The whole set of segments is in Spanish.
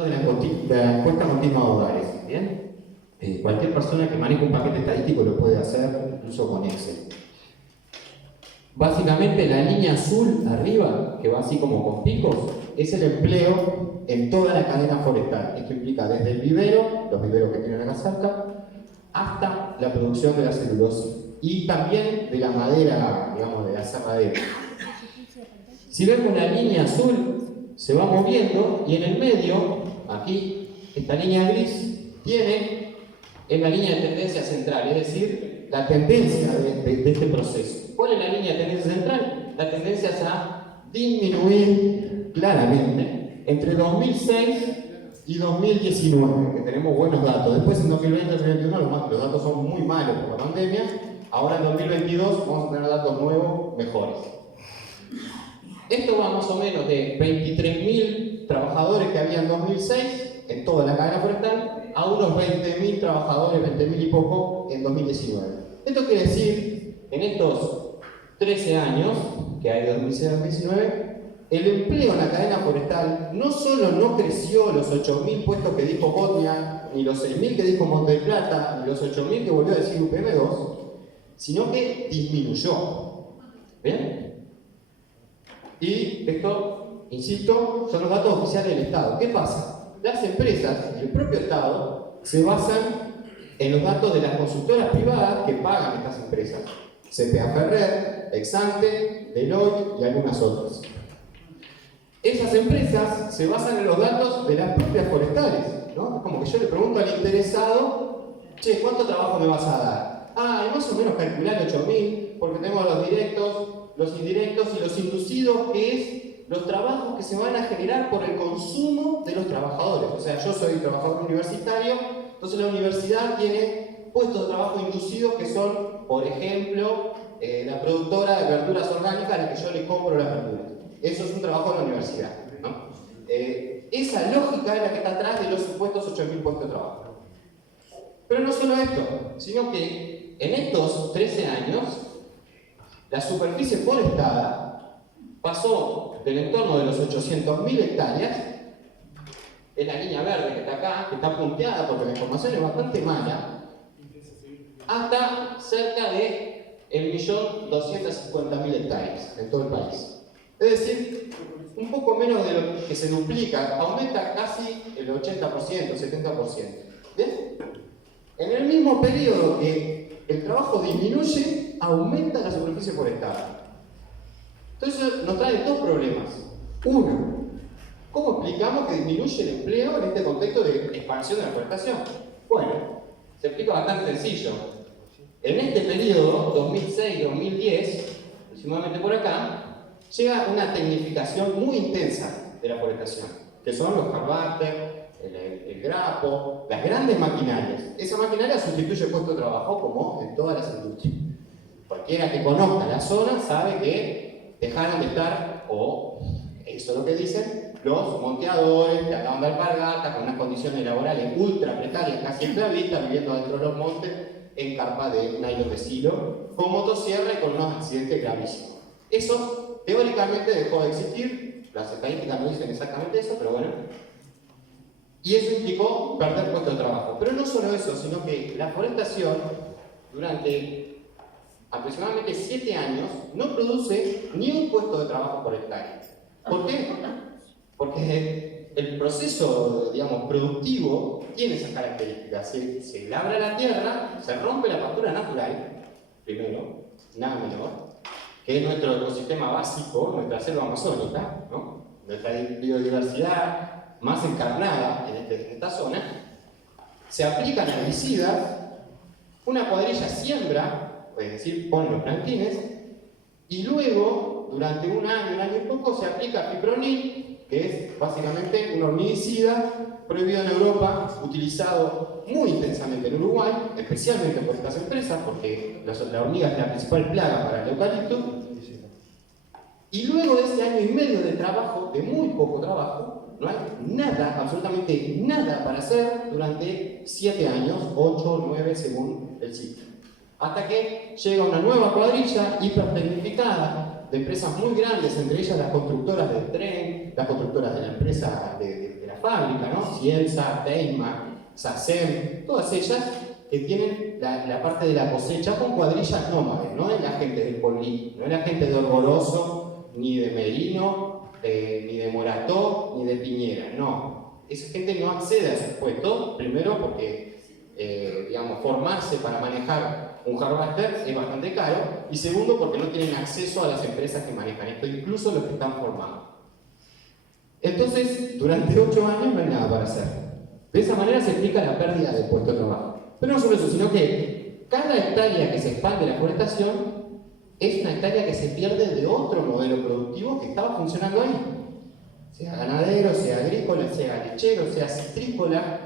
datos de la encuesta continua de hogares. ¿Bien? Cualquier persona que maneje un paquete estadístico lo puede hacer, incluso con Excel. Básicamente la línea azul arriba, que va así como con picos, es el empleo en toda la cadena forestal. Esto implica desde el vivero, los viveros que tienen acá cerca, hasta la producción de la celulosa y también de la madera, digamos, de la aserradera. Si vemos la línea azul, se va moviendo y en el medio, aquí, esta línea gris, es la línea de tendencia central, es decir, la tendencia de este proceso. ¿Cuál es la línea de tendencia central? La tendencia es a disminuir claramente entre 2006 y 2019, que tenemos buenos datos. Después en 2020 y 2021 los datos son muy malos por la pandemia. Ahora en 2022 vamos a tener datos nuevos mejores. Esto va más o menos de 23.000 trabajadores que había en 2006 en toda la cadena forestal a unos 20.000 trabajadores, 20.000 y poco en 2019. Esto quiere decir, en estos 13 años que hay de 2006 a 2019, el empleo en la cadena forestal no solo no creció los 8.000 puestos que dijo Botnia, ni los 6.000 que dijo Monte del Plata, ni los 8.000 que volvió a decir UPM2, sino que disminuyó. ¿Bien? Y esto, insisto, son los datos oficiales del Estado. ¿Qué pasa? Las empresas y el propio Estado se basan en los datos de las consultoras privadas que pagan estas empresas. CPA Ferrer, Exante, Deloitte y algunas otras. Esas empresas se basan en los datos de las propias forestales, ¿no? Es como que yo le pregunto al interesado, che, ¿cuánto trabajo me vas a dar? Ah, más o menos calcular 8.000, porque tenemos los directos, los indirectos y los inducidos, que es los trabajos que se van a generar por el consumo de los trabajadores. O sea, yo soy trabajador universitario, entonces la universidad tiene puestos de trabajo inducidos que son, por ejemplo, la productora de verduras orgánicas a la que yo le compro las verduras. Eso es un trabajo de la universidad, ¿no? Esa lógica es la que está atrás de los supuestos 8.000 puestos de trabajo. Pero no solo esto, sino que en estos 13 años, la superficie forestada pasó del entorno de los 800.000 hectáreas, es la línea verde que está acá, que está punteada porque la información es bastante mala, hasta cerca de 1.250.000 hectáreas en todo el país. Es decir, un poco menos de lo que se duplica, aumenta casi el 80%, 70%. ¿Bien? En el mismo periodo que el trabajo disminuye, aumenta la superficie forestal. Entonces nos trae dos problemas. Uno, ¿cómo explicamos que disminuye el empleo en este contexto de expansión de la forestación? Bueno, se explica bastante sencillo. En este periodo, 2006-2010, aproximadamente por acá, llega una tecnificación muy intensa de la forestación, que son los harvester, el grapo, las grandes maquinarias. Esa maquinaria sustituye puestos de trabajo como en todas las industrias. Cualquiera que conozca la zona sabe que dejaron de estar, o eso es lo que dicen, los monteadores que acaban de alpargatas con unas condiciones laborales ultra precarias, casi esclavistas, viviendo dentro de los montes en carpa de nylon de silo, con motosierra y con unos accidentes gravísimos. Eso teóricamente dejó de existir, las estadísticas no dicen exactamente eso, pero bueno. Y eso implicó perder puestos de trabajo. Pero no solo eso, sino que la forestación, durante aproximadamente 7 años, no produce ni un puesto de trabajo por hectárea. ¿Por qué? Porque el proceso, digamos, productivo tiene esas características. Se labra la tierra, se rompe la pastura natural, primero, nada menor, que es nuestro ecosistema básico, nuestra selva amazónica, ¿no? Nuestra biodiversidad más encarnada en esta zona. Se aplican herbicidas, una cuadrilla siembra, es decir, ponen los plantines, y luego, durante un año y poco, se aplica fipronil, que es básicamente un hormigicida prohibido en Europa, utilizado muy intensamente en Uruguay, especialmente por estas empresas, porque la hormiga es la principal plaga para el eucalipto. Y luego de ese año y medio de trabajo, de muy poco trabajo, no hay nada, absolutamente nada para hacer durante 7 años, 8 o 9 según el ciclo. Hasta que llega una nueva cuadrilla hipertecnificada de empresas muy grandes, entre ellas las constructoras del tren, las constructoras de la empresa de la fábrica, ¿no? Cielsa, Teima, SACEM, todas ellas que tienen la parte de la cosecha con cuadrillas nómades, no es la gente del Polí, no es la gente de Orgoroso, ni de Merino, ni de Morató, ni de Piñera, no. Esa gente no accede a esos puestos, primero porque, digamos, formarse para manejar un harvester es bastante caro, y segundo porque no tienen acceso a las empresas que manejan esto, incluso los que están formados. Entonces, durante 8 años no hay nada para hacer. De esa manera se explica la pérdida del puesto de trabajo. Pero no solo eso, sino que cada hectárea que se expande la forestación es una hectárea que se pierde de otro modelo productivo que estaba funcionando ahí. Sea ganadero, sea agrícola, sea lechero, sea citrícola,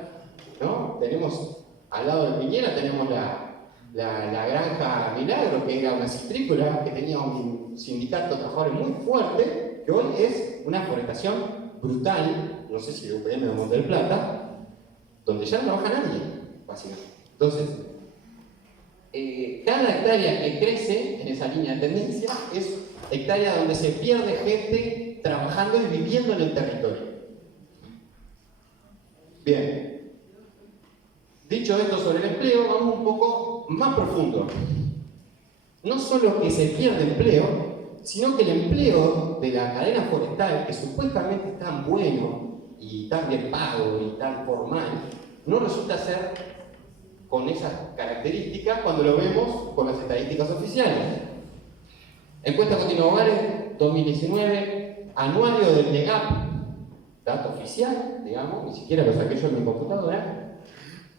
¿no? Tenemos, al lado de Piñera, tenemos la granja Milagro, que era una citrícola, que tenía un sindicato de trabajadores muy fuerte, que hoy es una forestación brutal, no sé si de UPM o Monte del Plata, donde ya no trabaja nadie, básicamente. Entonces, cada hectárea que crece en esa línea de tendencia es hectárea donde se pierde gente trabajando y viviendo en el territorio. Bien. Dicho esto sobre el empleo, vamos un poco más profundo. No solo que se pierde empleo, sino que el empleo de la cadena forestal, que supuestamente es tan bueno y tan bien pago y tan formal, no resulta ser con esas características cuando lo vemos con las estadísticas oficiales. Encuesta continua hogares 2019, anuario del NEGAP, dato oficial, digamos, ni siquiera lo saqué yo en mi computadora.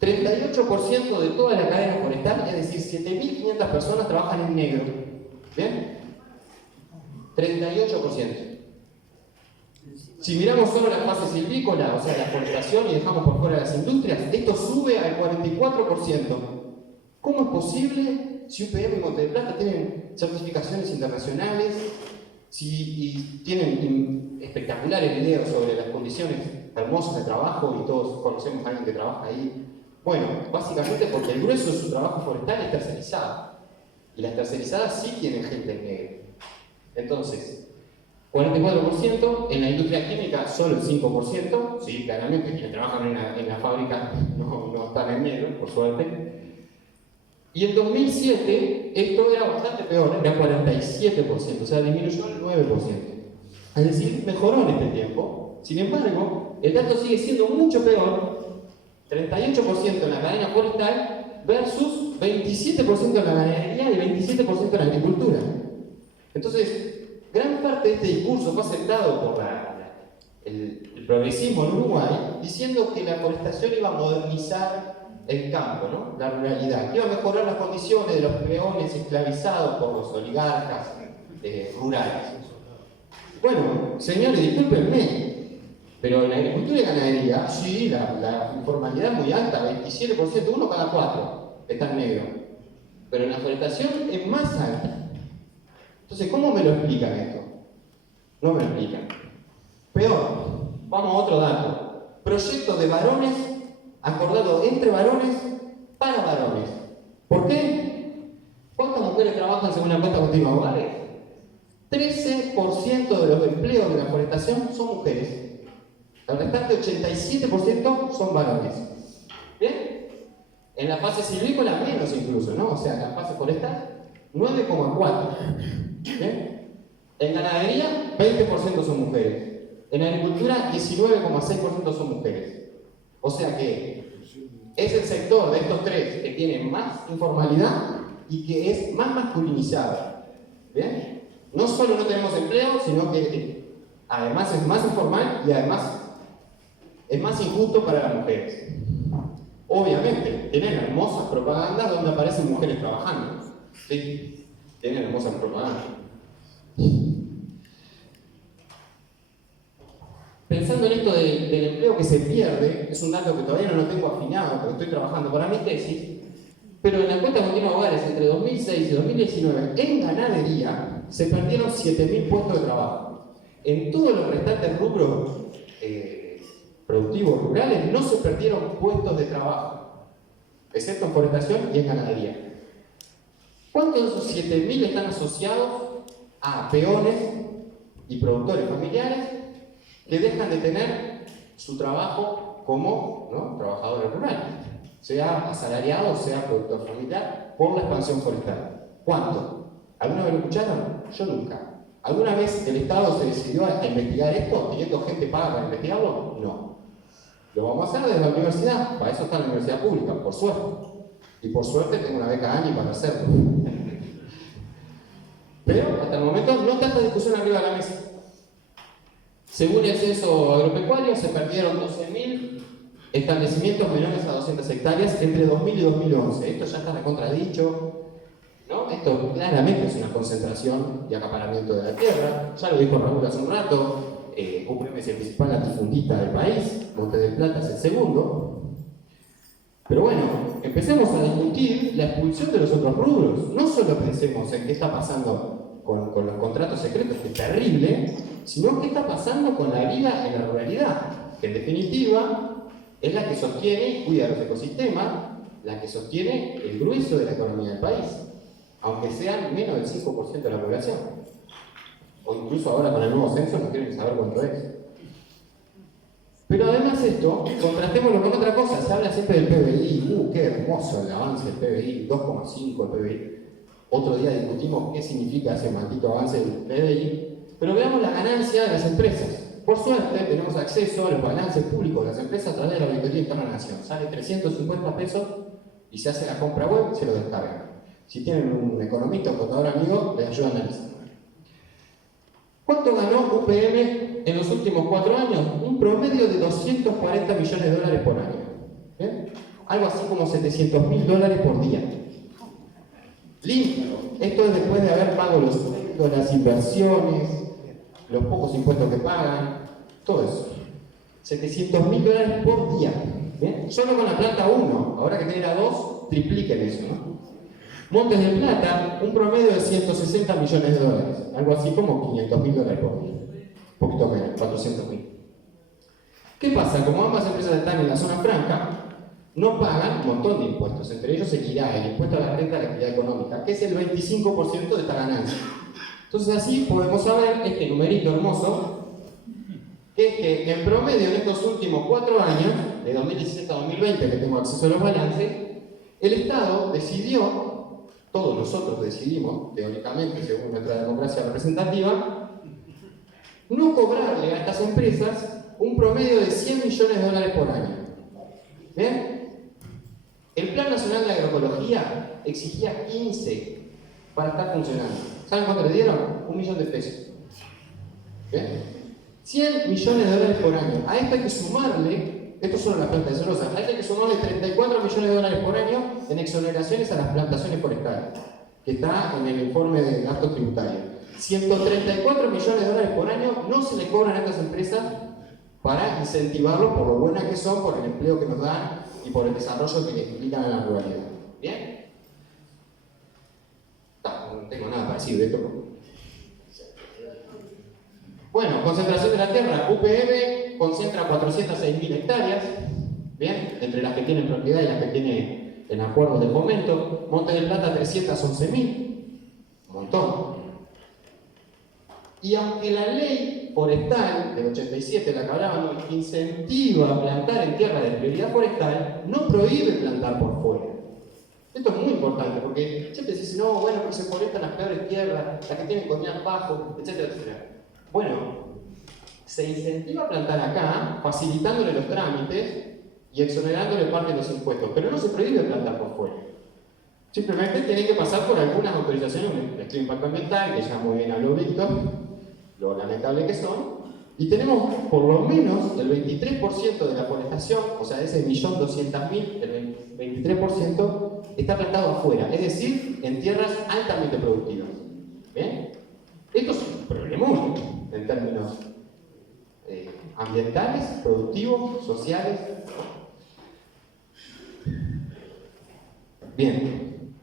38% de toda la cadena forestal, es decir, 7.500 personas trabajan en negro. ¿Bien? 38%. Si miramos solo la fase silvícola, o sea, la forestación, y dejamos por fuera las industrias, esto sube al 44%. ¿Cómo es posible si UPM y Monte del Plata tienen certificaciones internacionales y tienen espectaculares videos sobre las condiciones hermosas de trabajo y todos conocemos a alguien que trabaja ahí? Bueno, básicamente porque el grueso de su trabajo forestal es tercerizado. Y las tercerizadas sí tienen gente en negro. Entonces, 44%, en la industria química solo el 5%, sí, claramente quienes trabajan en la fábrica no están en negro, por suerte. Y en 2007 esto era bastante peor, era 47%, o sea, disminuyó el 9%. Es decir, mejoró en este tiempo. Sin embargo, el dato sigue siendo mucho peor, 38% en la cadena forestal versus 27% en la ganadería y 27% en la agricultura. Entonces, gran parte de este discurso fue aceptado por el progresismo en Uruguay, diciendo que la forestación iba a modernizar el campo, ¿no? La ruralidad, que iba a mejorar las condiciones de los peones esclavizados por los oligarcas rurales. Bueno, señores, discúlpenme, pero en la agricultura y ganadería, sí, la informalidad es muy alta, 27%, 1 cada 4 está en negro. Pero en la forestación es más alta. Entonces, ¿cómo me lo explican esto? No me lo explican. Peor, vamos a otro dato. Proyecto de varones acordado entre varones para varones. ¿Por qué? ¿Cuántas mujeres trabajan según la encuesta continua hogares? 13% de los empleos de la forestación son mujeres. El restante 87% son varones. ¿Bien? En la fase silvícola menos incluso, ¿no? O sea, en la fase forestal 9,4%. ¿Bien? En ganadería 20% son mujeres. En agricultura 19,6% son mujeres. O sea que es el sector de estos tres que tiene más informalidad y que es más masculinizado. ¿Bien? No solo no tenemos empleo, sino que además es más informal y además es más injusto para las mujeres. Obviamente, tienen hermosas propagandas donde aparecen mujeres trabajando. Sí, tienen hermosas propagandas. Pensando en esto del empleo que se pierde, es un dato que todavía no lo tengo afinado, porque estoy trabajando para mi tesis, pero en la encuesta continua hogares entre 2006 y 2019, en ganadería, se perdieron 7.000 puestos de trabajo. En todos los restantes rubros productivos rurales no se perdieron puestos de trabajo, excepto en forestación y en ganadería. ¿Cuántos de esos 7.000 están asociados a peones y productores familiares que dejan de tener su trabajo como, ¿no?, trabajador rural, sea asalariado o sea productor familiar, por la expansión forestal. ¿Cuánto? ¿Alguna vez lo escucharon? Yo nunca. ¿Alguna vez el Estado se decidió a investigar esto, teniendo gente paga para investigarlo? No. Lo vamos a hacer desde la universidad, para eso está la universidad pública, por suerte. Y por suerte tengo una beca ANI para hacerlo. Pero hasta el momento no tanta discusión arriba de la mesa. Según el censo agropecuario, se perdieron 12.000 establecimientos menores a 200 hectáreas entre 2000 y 2011. Esto ya está recontradicho, ¿no? Esto claramente es una concentración y acaparamiento de la tierra. Ya lo dijo Raúl hace un rato. UPM es el principal latifundista del país, Montes del Plata es el segundo. Pero bueno, empecemos a discutir la expulsión de los otros rubros. No solo pensemos en qué está pasando con los contratos secretos, que es terrible, sino qué está pasando con la vida en la ruralidad, que en definitiva es la que sostiene y cuida los ecosistemas, la que sostiene el grueso de la economía del país, aunque sean menos del 5% de la población. O incluso ahora con el nuevo censo no quieren saber cuánto es. Pero además esto, contrastémoslo con otra cosa. Se habla siempre del PBI. ¡Qué hermoso el avance del PBI! 2,5 el PBI. Otro día discutimos qué significa ese maldito avance del PBI. Pero veamos la ganancia de las empresas. Por suerte tenemos acceso a los balances públicos de las empresas a través de la Auditoría Interna de la Nación. Sale 350 pesos y se hace la compra web y se lo descargan. Si tienen un economista o contador amigo, les ayudan a analizar. ¿Cuánto ganó UPM en los últimos 4 años? Un promedio de 240 millones de dólares por año. ¿Bien? Algo así como $700.000 por día. Limpio. Esto es después de haber pagado los sueldos, las inversiones, los pocos impuestos que pagan, todo eso. $700.000 por día. ¿Bien? Solo con la planta 1. Ahora que tiene la 2, tripliquen eso, ¿no? Montes del Plata, un promedio de 160 millones de dólares, algo así como $500.000 por día, un poquito menos, 400.000. ¿Qué pasa? Como ambas empresas están en la zona franca, no pagan un montón de impuestos, entre ellos el IRA, el impuesto a la renta de la actividad económica, que es el 25% de esta ganancia. Entonces así podemos saber este numerito hermoso, que es que en promedio en estos últimos 4 años, de 2017 a 2020, que tengo acceso a los balances, el Estado decidió, todos nosotros decidimos, teóricamente, según nuestra democracia representativa, no cobrarle a estas empresas un promedio de $100 millones por año. ¿Bien? El Plan Nacional de Agroecología exigía 15 para estar funcionando. ¿Saben cuánto le dieron? $1 millón. ¿Bien? $100 millones por año. A esto hay que sumarle, esto solo la planta de celulosa, hay que sumarle $34 millones por año en exoneraciones a las plantaciones forestales, que está en el informe de gasto tributario. $134 millones por año no se le cobran a estas empresas para incentivarlos por lo buenas que son, por el empleo que nos dan y por el desarrollo que les implican a la ruralidad. ¿Bien? No tengo nada para decir de esto. Bueno, concentración de la tierra. UPM concentra 406.000 hectáreas, ¿bien? Entre las que tienen propiedad y las que tienen en acuerdos de fomento. Montes del Plata 311.000, un montón. Y aunque la ley forestal del 87, la que hablábamos, incentiva a plantar en tierra de prioridad forestal, no prohíbe plantar por fuera. Esto es muy importante porque siempre se dice, no, bueno, porque se forestan las peores tierras, las que tienen coñac bajo, etcétera, etcétera. Bueno, se incentiva a plantar acá, facilitándole los trámites y exonerándole parte de los impuestos, pero no se prohíbe plantar por fuera. Simplemente tienen que pasar por algunas autorizaciones, un estudio de impacto ambiental, que ya muy bien habló Víctor, lo lamentable que son, y tenemos por lo menos el 23% de la forestación, o sea, de ese 1.200.000, el 23% está plantado afuera, es decir, en tierras altamente productivas. ¿Bien? Esto es un problemón en términos ambientales, productivos, sociales. Bien.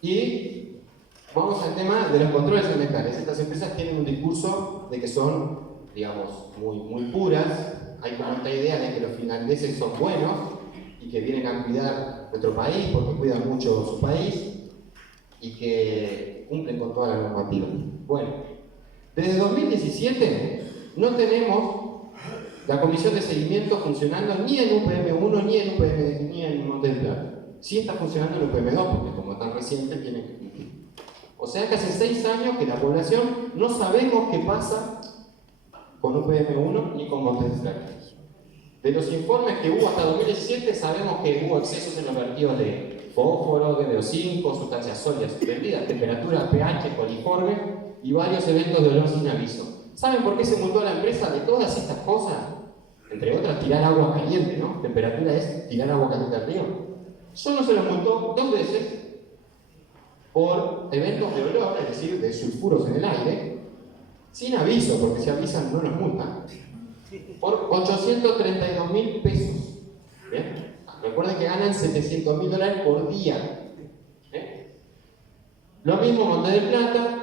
Y vamos al tema de los controles ambientales. Estas empresas tienen un discurso de que son, digamos, muy puras. Hay como esta idea de que los finlandeses son buenos y que vienen a cuidar nuestro país porque cuidan mucho su país y que cumplen con toda la normativa. Bueno, desde 2017 no tenemos la comisión de seguimiento funcionando ni en UPM1 ni en UPM ni en Monte del Plata. Sí está funcionando en UPM2, porque como tan reciente tiene que cumplir. O sea que hace 6 años que la población no sabemos qué pasa con UPM1 ni con Monte del Plata. De los informes que hubo hasta 2017 sabemos que hubo excesos en los vertidos de fósforo, de BO5, sustancias sólidas suspendidas, temperatura, pH, coliforme y varios eventos de olor sin aviso. ¿Saben por qué se multó a la empresa de todas estas cosas? Entre otras, tirar agua caliente, ¿no? Temperatura es tirar agua caliente al río. Solo se lo multó 2 veces por eventos de olor, es decir, de sulfuros en el aire, sin aviso, porque si avisan no nos multan, por 832.000 pesos. ¿Bien? Recuerden que ganan $700.000 por día. ¿Bien? Lo mismo Monte del Plata,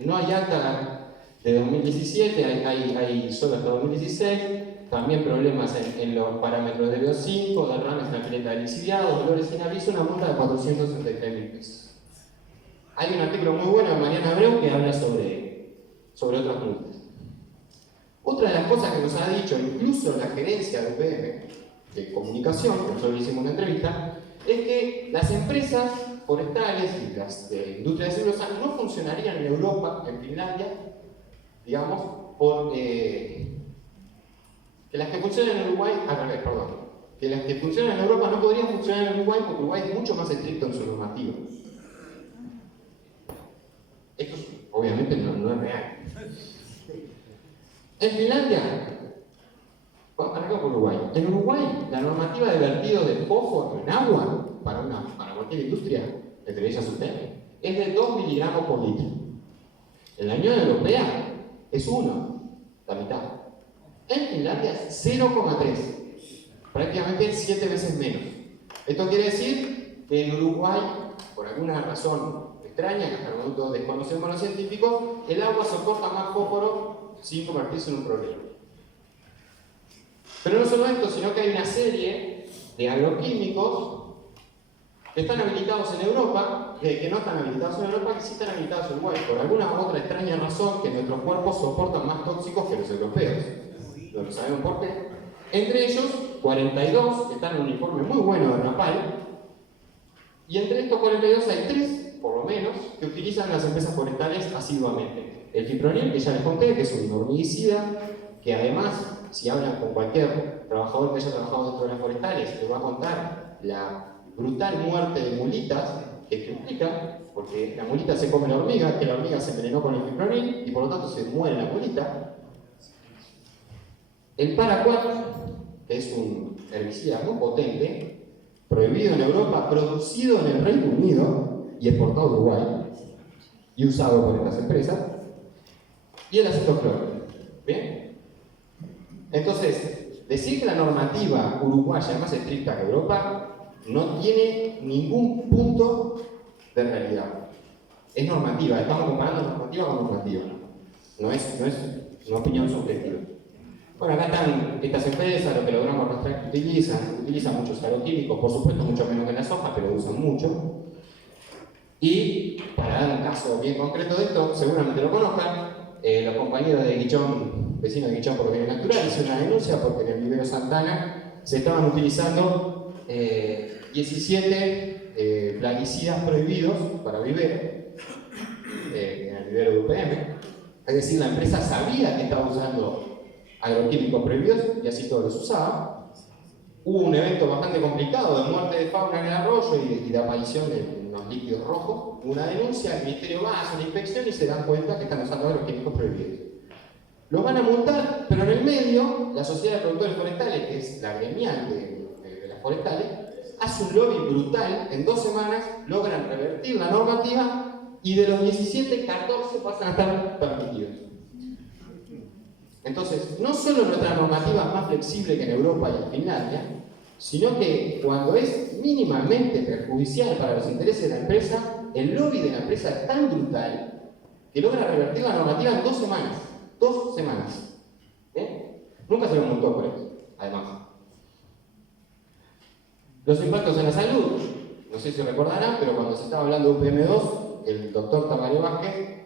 no hay acta de 2017, hay solo hasta 2016, también problemas en los parámetros de BO5, derrames en la pileta de lixiviados, dolores sin aviso, una multa de 463.000 pesos. Hay un artículo muy bueno de Mariana Abreu que habla sobre otras multas. Otra de las cosas que nos ha dicho incluso la gerencia de UPM, de comunicación, que nosotros le hicimos una entrevista, es que las empresas forestales y las de industria de celulosa no funcionarían en Europa, en Finlandia, digamos, porque que las que funcionan en Uruguay, que las que funcionan en Europa no podrían funcionar en Uruguay porque Uruguay es mucho más estricto en su normativa. Esto obviamente no es real. En Finlandia, arrancamos por Uruguay. En Uruguay, la normativa de vertido de fósforo en agua para cualquier industria, entre ellas UTM, es de 2 miligramos por litro. En la Unión Europea es 1, la mitad. En Finlandia es 0,3, prácticamente 7 veces menos. Esto quiere decir que en Uruguay, por alguna razón extraña, que hasta el momento desconocemos los científicos, el agua soporta más fósforo sin convertirse en un problema. Pero no solo esto, sino que hay una serie de agroquímicos que están habilitados en Europa, que no están habilitados en Europa, que sí están habilitados en Uruguay, por alguna otra extraña razón que nuestros cuerpos soportan más tóxicos que los europeos. No lo sabemos por qué. Entre ellos, 42 que están en un informe muy bueno de Rapal, y entre estos 42 hay 3, por lo menos, que utilizan las empresas forestales asiduamente. El fipronil, que ya les conté, que es un hormiguicida, que además, si hablan con cualquier trabajador que haya trabajado dentro de las forestales, les va a contar la brutal muerte de mulitas que explica, porque la mulita se come la hormiga, que la hormiga se envenenó con el fipronil y por lo tanto se muere la mulita. El paraquat, que es un herbicida muy potente, prohibido en Europa, producido en el Reino Unido y exportado a Uruguay y usado por estas empresas, y el acetocloro. ¿Bien? Entonces, decir que la normativa uruguaya es más estricta que Europa no tiene ningún punto de realidad. Es normativa, estamos comparando normativa con normativa. No es una opinión subjetiva. Bueno, acá están estas empresas, lo que logramos arrastrar que utilizan muchos agroquímicos, por supuesto mucho menos que en la soja, pero usan mucho. Y para dar un caso bien concreto de esto, seguramente lo conozcan, los compañeros de Guichón, vecinos de Guichón por lo bien natural, hicieron una denuncia porque en el vivero Santana se estaban utilizando 17 plaguicidas prohibidos para vivero, en el vivero de UPM. Es decir, la empresa sabía que estaba usando agroquímicos prohibidos y así todos los usaba. Hubo un evento bastante complicado de muerte de fauna en el arroyo y de aparición de unos líquidos rojos. Una denuncia, el ministerio va a hacer una inspección y se dan cuenta que están usando agroquímicos prohibidos. Los van a multar, pero en el medio, la Sociedad de Productores Forestales, que es la gremial de las forestales, hace un lobby brutal. En 2 semanas logran revertir la normativa y de los 17, 14 pasan a estar permitidos. Entonces, no solo nuestra normativa es más flexible que en Europa y en Finlandia, sino que cuando es mínimamente perjudicial para los intereses de la empresa, el lobby de la empresa es tan brutal que logra revertir la normativa en 2 semanas. 2 semanas. ¿Bien? Nunca se lo multó por eso, además. Los impactos en la salud, no sé si recordarán, pero cuando se estaba hablando de UPM2, el doctor Tabaré Vázquez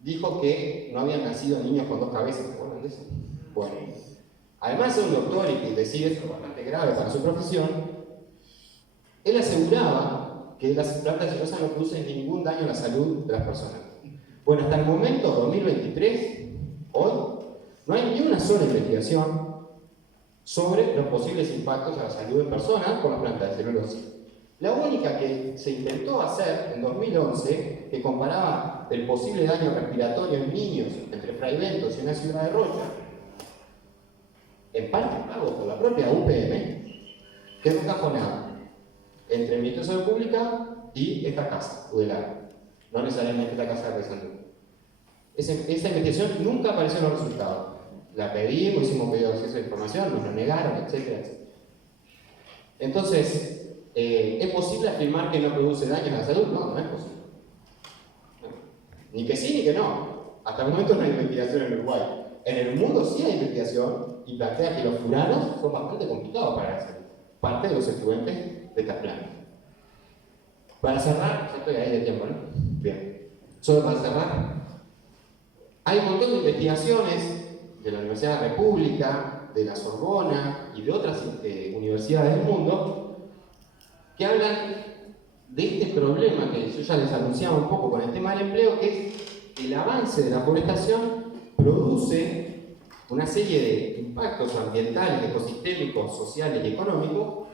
dijo que no habían nacido niños con 2 cabezas, ¿se acuerdan de eso? Bueno, además de un doctor y decir esto bastante grave para su profesión, él aseguraba que las plantas leñosas no producen ningún daño a la salud de las personas. Bueno, hasta el momento, 2023, hoy, no hay ni una sola investigación sobre los posibles impactos a la salud de personas por las plantas de celulosa. La única que se intentó hacer en 2011, que comparaba el posible daño respiratorio en niños entre Fraiventos y una ciudad de Rocha, en parte pago por la propia UPM, quedó encajonada entre el Ministerio de Salud Pública y esta casa, UDELAR, no necesariamente la casa de Paysandú. Esa investigación nunca apareció en los resultados. La pedimos, hicimos pedido de acceso a información, nos lo negaron, etcétera, etcétera. Entonces, ¿es posible afirmar que no produce daño a la salud? No, no es posible. No. Ni que sí ni que no. Hasta el momento no hay investigación en Uruguay. En el mundo sí hay investigación y plantea que los furanos son bastante complicados para hacer parte de los efluentes de estas plantas. Para cerrar, ya estoy ahí de tiempo, ¿no? Bien. Solo para cerrar, hay un montón de investigaciones de la Universidad de la República, de la Sorbona y de otras universidades del mundo que hablan de este problema que yo ya les anunciaba un poco con el tema del empleo, que es el avance de la forestación produce una serie de impactos ambientales, ecosistémicos, sociales y económicos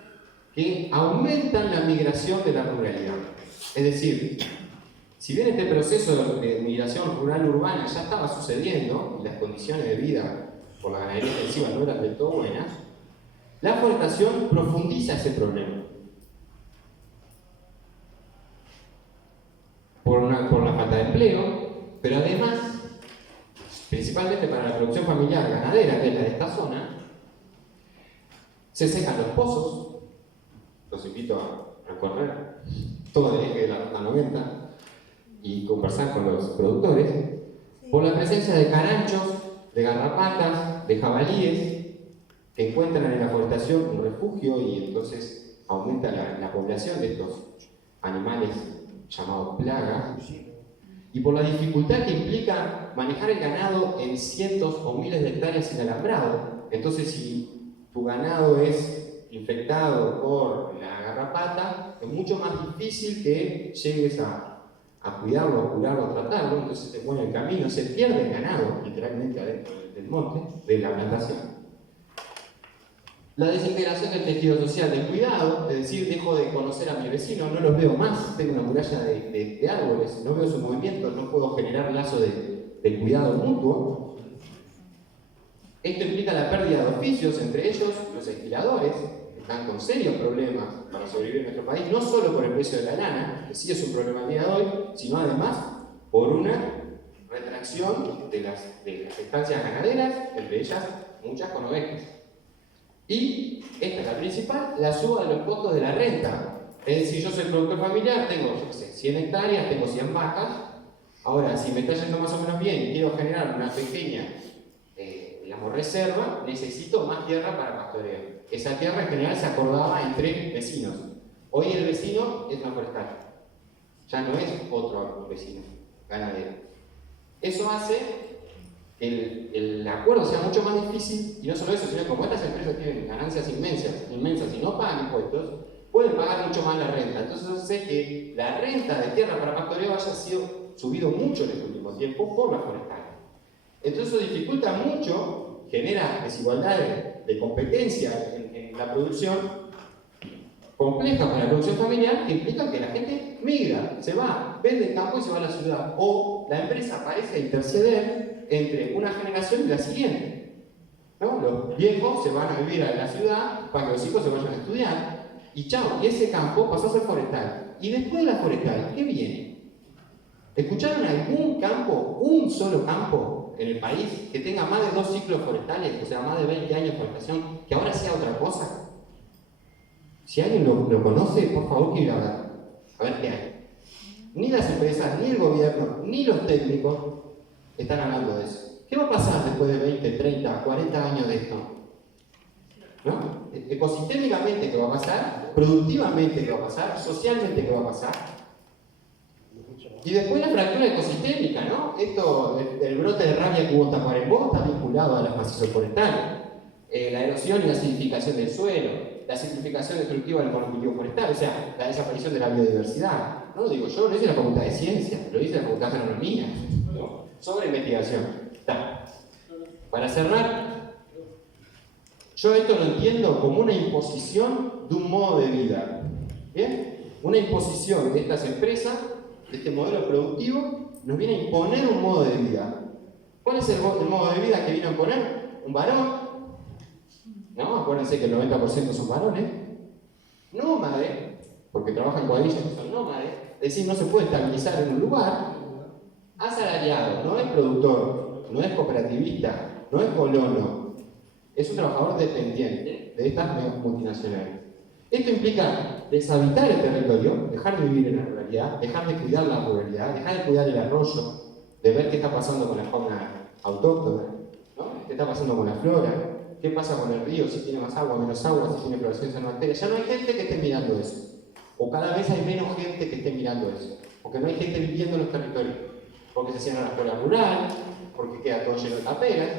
que aumentan la migración de la ruralidad. Es decir, si bien este proceso de migración rural-urbana ya estaba sucediendo y las condiciones de vida por la ganadería intensiva no eran del todo buenas, la forestación profundiza ese problema. Por la falta de empleo, pero además, principalmente para la producción familiar ganadera, que es la de esta zona, se secan los pozos. Los invito a recorrer todo el eje de la ruta 90 y conversar con los productores, por la presencia de caranchos, de garrapatas, de jabalíes, que encuentran en la forestación un refugio y entonces aumenta la población de estos animales llamados plagas, y por la dificultad que implica manejar el ganado en cientos o miles de hectáreas sin alambrado. Entonces, si tu ganado es infectado por la garrapata, es mucho más difícil que llegues a cuidarlo, a curarlo, a tratarlo, entonces se pone el camino, se pierde el ganado, literalmente adentro del monte, de la plantación. La desintegración del tejido social del cuidado, es decir, dejo de conocer a mi vecino, no los veo más, tengo una muralla de árboles, no veo su movimiento, no puedo generar lazo de cuidado mutuo. Esto implica la pérdida de oficios, entre ellos los esquiladores, que están con serios problemas para sobrevivir en nuestro país, no solo por el precio de la lana, que sí es un problema al día de hoy, sino además por una retracción de las estancias ganaderas, entre ellas muchas con ovejas. Y esta es la principal, la suba de los costos de la renta. Es decir, yo soy productor familiar, tengo, yo qué sé, 100 hectáreas, tengo 100 vacas. Ahora, si me está yendo más o menos bien y quiero generar una pequeña, digamos, reserva, necesito más tierra para pastoreo. Esa tierra en general se acordaba entre vecinos. Hoy el vecino es una forestal. Ya no es otro vecino, ganadero. Eso hace que el acuerdo sea mucho más difícil, y no solo eso, sino que como estas empresas tienen ganancias inmensas y no pagan impuestos, pueden pagar mucho más la renta. Entonces eso hace que la renta de tierra para pastoreo haya sido subido mucho en el último tiempo por la forestal. Entonces eso dificulta mucho, genera desigualdades de competencia en la producción compleja para la producción familiar, que implica que la gente migra, se va, vende el campo y se va a la ciudad, o la empresa parece interceder entre una generación y la siguiente, ¿no? Los viejos se van a vivir a la ciudad para que los hijos se vayan a estudiar, y chao, y ese campo pasó a ser forestal. Y después de la forestal, ¿qué viene? ¿Escucharon algún campo, un solo campo en el país que tenga más de 2 ciclos forestales, o sea, más de 20 años de forestación, que ahora sea otra cosa? Si alguien lo conoce, por favor, quiero ir a ver qué hay. Ni las empresas, ni el gobierno, ni los técnicos están hablando de eso. ¿Qué va a pasar después de 20, 30, 40 años de esto? ¿No? Ecosistémicamente, ¿qué va a pasar? Productivamente, ¿qué va a pasar? Socialmente, ¿qué va a pasar? Y después la fractura ecosistémica, ¿no? Esto, el brote de rabia que hubo en Tacuarembó está vinculado a las macizos forestales. La erosión y la acidificación del suelo, la simplificación destructiva del monocultivo forestal, o sea, la desaparición de la biodiversidad. No lo digo yo, lo dice la Facultad de Ciencias, lo dice la Facultad de Agronomía, ¿no? Sobre investigación. Está. Para cerrar, yo esto lo entiendo como una imposición de un modo de vida. ¿Bien? Una imposición de estas empresas, de este modelo productivo, nos viene a imponer un modo de vida. ¿Cuál es el modo de vida que viene a imponer? Un varón, ¿no? Acuérdense que el 90% son varones, nómades, porque trabajan en cuadrillas que son nómades, es decir, no se puede estabilizar en un lugar, asalariado, no es productor, no es cooperativista, no es colono, es un trabajador dependiente de estas multinacionales. Esto implica deshabitar el territorio, dejar de vivir en la ruralidad, dejar de cuidar la ruralidad, dejar de cuidar el arroyo, de ver qué está pasando con la fauna autóctona, ¿no? ¿Qué está pasando con la flora? ¿Qué pasa con el río? Si tiene más agua, menos agua, si tiene floraciones en bacterias. Ya no hay gente que esté mirando eso. O cada vez hay menos gente que esté mirando eso. Porque no hay gente viviendo en los territorios. Porque se cierra la escuela rural, porque queda todo lleno de taperas.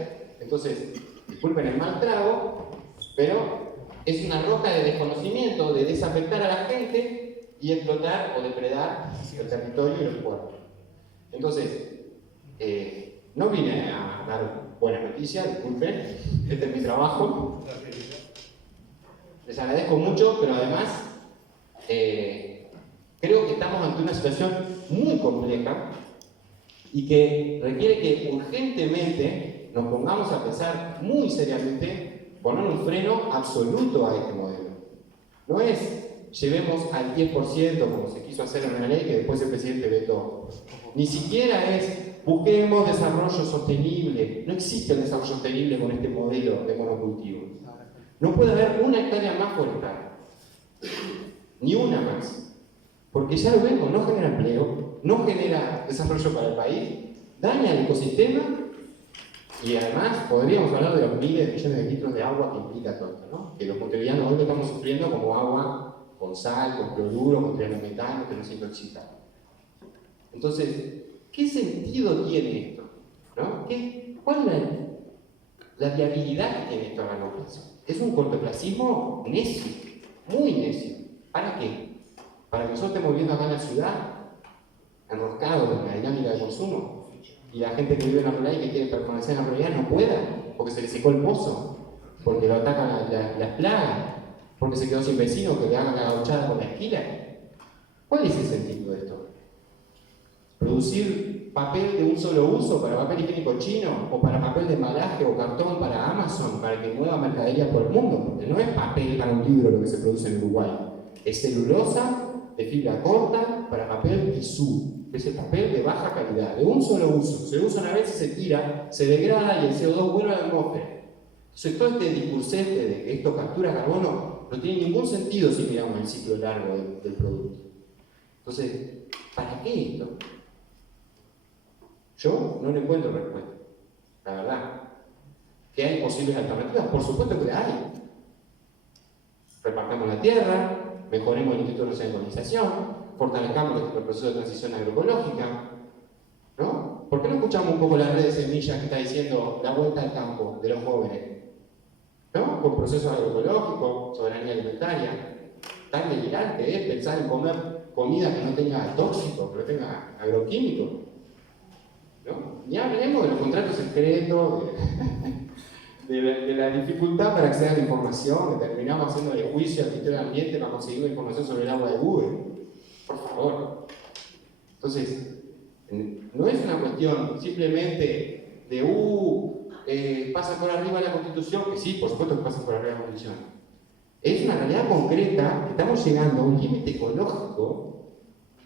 Entonces, disculpen el mal trago, pero es una roca de desconocimiento, de desafectar a la gente y explotar o depredar el territorio y los puertos. Entonces, no vine a dar buenas noticias, disculpen, este es mi trabajo. Les agradezco mucho, pero además creo que estamos ante una situación muy compleja y que requiere que urgentemente nos pongamos a pensar muy seriamente, poner un freno absoluto a este modelo. No es llevemos al 10% como se quiso hacer en una ley que después el presidente vetó. Ni siquiera es busquemos desarrollo sostenible. No existe el desarrollo sostenible con este modelo de monocultivo. No puede haber una hectárea más forestal. Ni una más. Porque ya lo vemos, no genera empleo, no genera desarrollo para el país, daña el ecosistema y además podríamos hablar de los miles de millones de litros de agua que implica todo esto, ¿no? Que los montevideanos hoy lo estamos sufriendo como agua con sal, con cloruro, con trianometano, que nos intoxica. Entonces, ¿qué sentido tiene esto? ¿No? ¿Cuál es la viabilidad que tiene esto a largo plazo? Es un cortoplacismo necio, muy necio. ¿Para qué? Para que nosotros estemos viviendo acá en la ciudad, enroscados en la dinámica de consumo, y la gente que vive en la ruralidad y que quiere permanecer en la ruralidad no pueda, porque se le secó el pozo, porque lo atacan las plagas, porque se quedó sin vecino que le hagan la gauchada con la esquila. ¿Cuál es el sentido de esto? ¿Producir papel de un solo uso para papel higiénico chino? ¿O para papel de embalaje o cartón para Amazon, para que mueva mercadería por el mundo? Porque no es papel para un libro lo que se produce en Uruguay. Es celulosa de fibra corta para papel tisú. Es el papel de baja calidad, de un solo uso. Se usa una vez y se tira, se degrada y el CO2 vuelve a la atmósfera. Entonces, todo este discursete de que esto captura carbono no tiene ningún sentido si miramos el ciclo largo del producto. Entonces, ¿para qué esto? Yo no le encuentro respuesta, la verdad. ¿Que hay posibles alternativas? Por supuesto que la hay. Repartamos la tierra, mejoremos el Instituto Nacional de Colonización, fortalezcamos el proceso de transición agroecológica, ¿no? ¿Por qué no escuchamos un poco la red de semillas que está diciendo la vuelta al campo de los jóvenes? ¿No? Con procesos agroecológicos, soberanía alimentaria. Tan delirante es pensar en comer comida que no tenga tóxicos, que no tenga agroquímicos. ¿No? Ni hablemos de los contratos secretos, de la dificultad para acceder a la información, que terminamos haciendo juicio al Ministerio del Ambiente para conseguir la información sobre el agua de Google. Por favor. Entonces, no es una cuestión simplemente de pasa por arriba la Constitución, que sí, por supuesto que pasa por arriba la Constitución. Es una realidad concreta que estamos llegando a un límite ecológico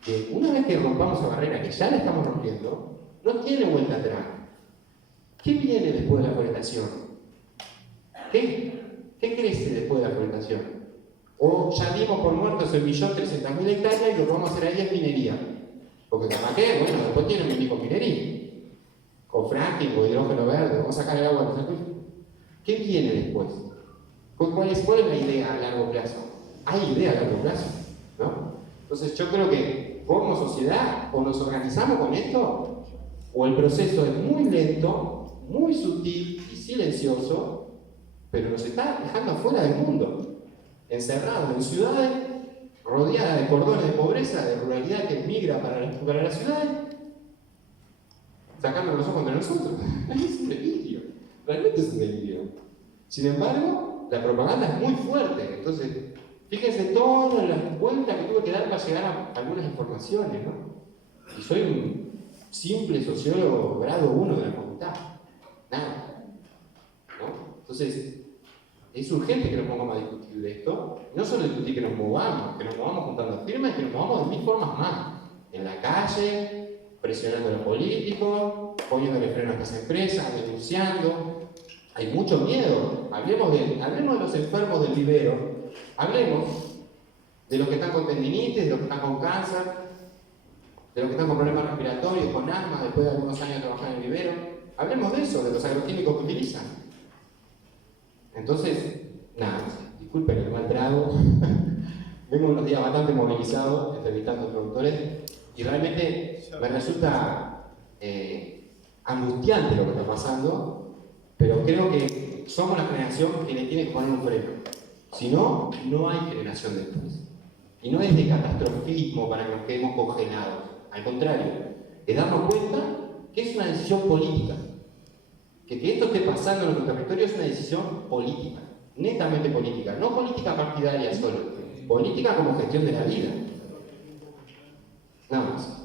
que una vez que rompamos la barrera, que ya la estamos rompiendo, no tiene vuelta atrás. ¿Qué viene después de la forestación? ¿Qué crece después de la forestación? O ya dimos por muertos 1.300.000 hectáreas y lo que vamos a hacer ahí es minería. Porque capaz que, bueno, después tienen mi con minería. Con fracking o hidrógeno verde, vamos a sacar el agua de los acuíferos. ¿Qué viene después? ¿Cuál es la idea a largo plazo? Hay idea a largo plazo, ¿no? Entonces yo creo que como sociedad o nos organizamos con esto, o el proceso es muy lento, muy sutil y silencioso, pero nos está dejando afuera del mundo, encerrados en ciudades, rodeadas de cordones de pobreza, de ruralidad que migra para las ciudades, sacando los ojos de nosotros. Es un delirio, realmente es un delirio. Sin embargo, la propaganda es muy fuerte, entonces fíjense todas las vueltas que tuve que dar para llegar a algunas informaciones, ¿no? Y soy un simple sociólogo grado 1 de la facultad, nada, ¿no? Entonces, es urgente que nos pongamos a discutir de esto, no solo discutir que nos movamos juntando firmas, que nos movamos de mil formas más, en la calle, presionando a los políticos, poniéndole freno a estas empresas, denunciando. Hay mucho miedo. Hablemos de los enfermos del vivero, hablemos de los que están con tendinitis, de los que están con cáncer, de los que están con problemas respiratorios, con asma, después de algunos años de trabajar en el vivero. Hablemos de eso, de los agroquímicos que utilizan. Entonces, nada, disculpen el mal trago. Vengo unos días bastante movilizado entrevistando productores y realmente me resulta angustiante lo que está pasando, pero creo que somos la generación que le tiene que poner un freno. Si no, no hay generación después. Y no es de catastrofismo para que nos quedemos congelados. Al contrario, es darnos cuenta que es una decisión política. Que esto esté pasando en nuestro territorio es una decisión política, netamente política, no política partidaria solo, política como gestión de la vida. Nada más.